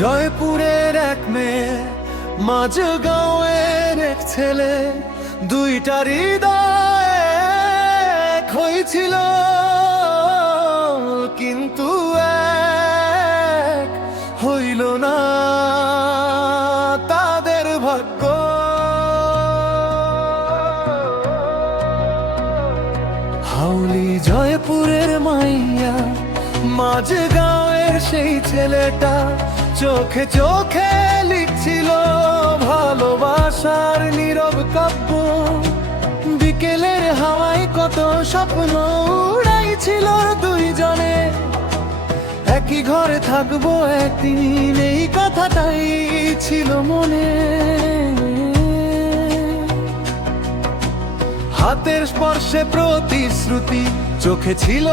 জয়পুরের এক মেয়ে, মাঝগাঁওয়ের এক ছেলে, দুইটা হৃদয় এক হয়েছিল, কিন্তু এক হইল না তাদের ভাগ্য। হাউলি জয়পুরের মাইয়া, মাঝগাঁওয়ের সেই ছেলেটা, চোখে চোখে লিখছিল ভালোবাসার নীরব কাব্য। বিকেলের হাওয়ায় কত স্বপ্ন উড়াইছিল দুইজনে, একই ঘরে থাকবো একদিন, এই কথাটাই ছিল মনে। হাতের স্পর্শে প্রতিশ্রুতি, চোখে ছিল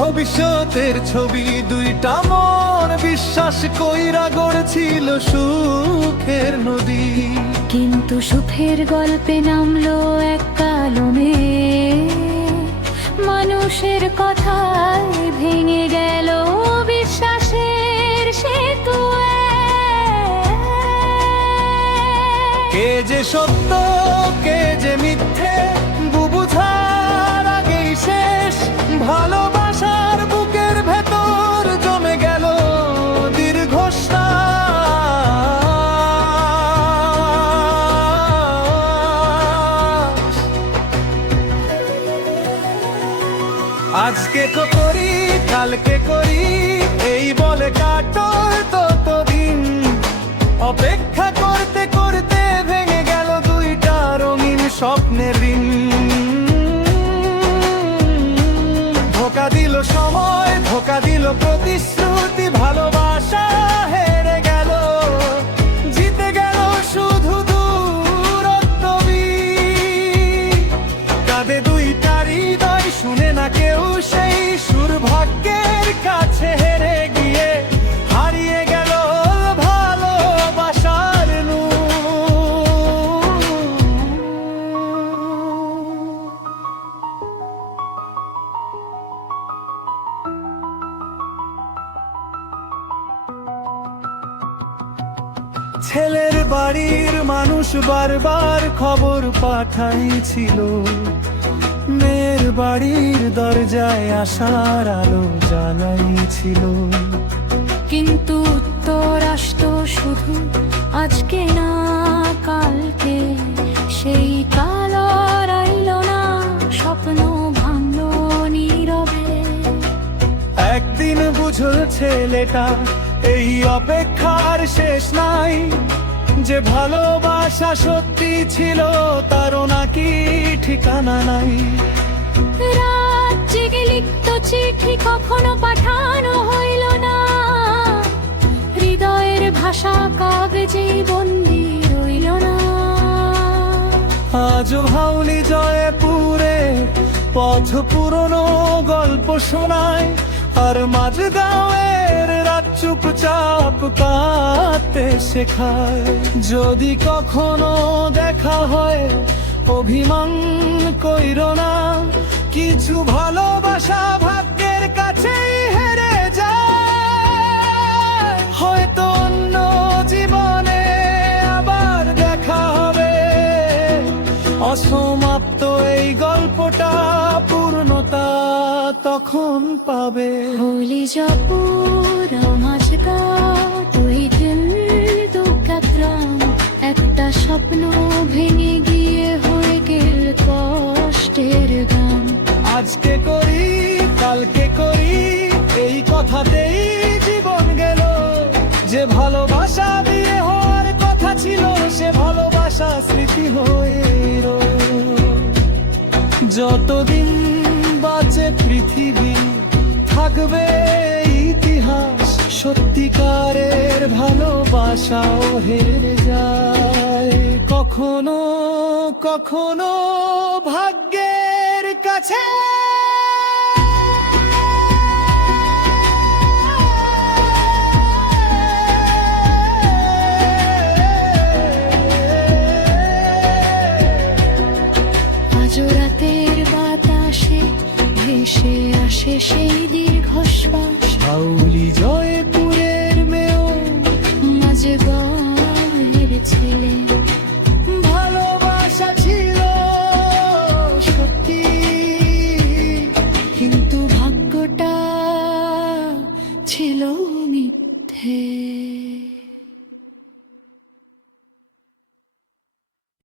ভবিষ্যতের ছবি। দুইটা মন বিশ্বাস কইরা গড়ছিল সুখের নদী, কিন্তু সুখের গল্পে নামলো এক কালো মেয়ে। মানুষের কথায় ভেঙে গেল বিশ্বাসের সেতু। কে যে সত্য কে যে মিথ্যে বুঝার আগেই শেষ। ভালোবাসার বুকের ভেতর জমে গেল দীর্ঘশ্বাস। আজকে করি কালকে করি, এই বলে কাটো ততদিন। অপেক্ষা করতে করতে ভেঙে গেল দুইটা রঙিন স্বপ্নের ঋণ। ধোকা দিল সময়, ধোকা দিল প্রতিশ্রুতি, ভালোবাসা হেরে গেল, জিতে গেল শুধু দূরত্বই। কাঁদে দুইটা হৃদয়, শুনে না কেউ সেই সুর। ভাগ্যের কাছে হেরে গিয়ে হারিয়ে গেল ভালোবাসার নূর। ছেলের বাড়ির মানুষ বারবার খবর পাঠাইছিল, মেয়ের বাড়ির দরজায় আসার আলো জ্বালাইছিল। কিন্তু উত্তর আসতো শুধু আজকে না কালকে। সেই কালো রাইল না, স্বপ্ন ভাঙলো নীরবে। একদিন বুঝল ছেলেটা, এই অপেক্ষার শেষ নাই। যে ভালোবাসা সত্যি ছিল, তারও নাকি ঠিকানা নাই। রাত জেগে লিখত চিঠি, কখনো পাঠানো হইল না। হৃদয়ের ভাষা কাগজেই বন্দি রইল না। আজ হাউলি জয়পুরে পথ পুরনো গল্প শোনায়, আর মাঝগাঁওয়ের রাত চুপচাপ কাঁদতে শেখায়। যদি কখনো দেখা হয় অভিমান কইরো না, কিছু ভালোবাসা ভাগ্যের কাছেই হেরে যায়। হয়তো অন্য জীবনে আবার দেখা হবে, অসমাপ্ত এই গল্পটা পূর্ণতা তখন পাবে। হলি জয়পুর মাঝগাঁও, দুই দিন দু কাতরাম। একটা স্বপ্ন ভেঙে গিয়ে হয়ে গেল কষ্টের গান। আজকে করি কালকে করি, এই কথাতেই জীবন গেল। যে ভালোবাসা দিয়ে হওয়ার কথা ছিল, সে ভালোবাসা স্মৃতি হয়ে রইল। যতদিন বাঁচে পৃথিবী, থাকবে ইতিহাস। সত্যিকারের ভালোবাসাও হেরে যায় কখনো কখনো ভাগ্যের কাছে।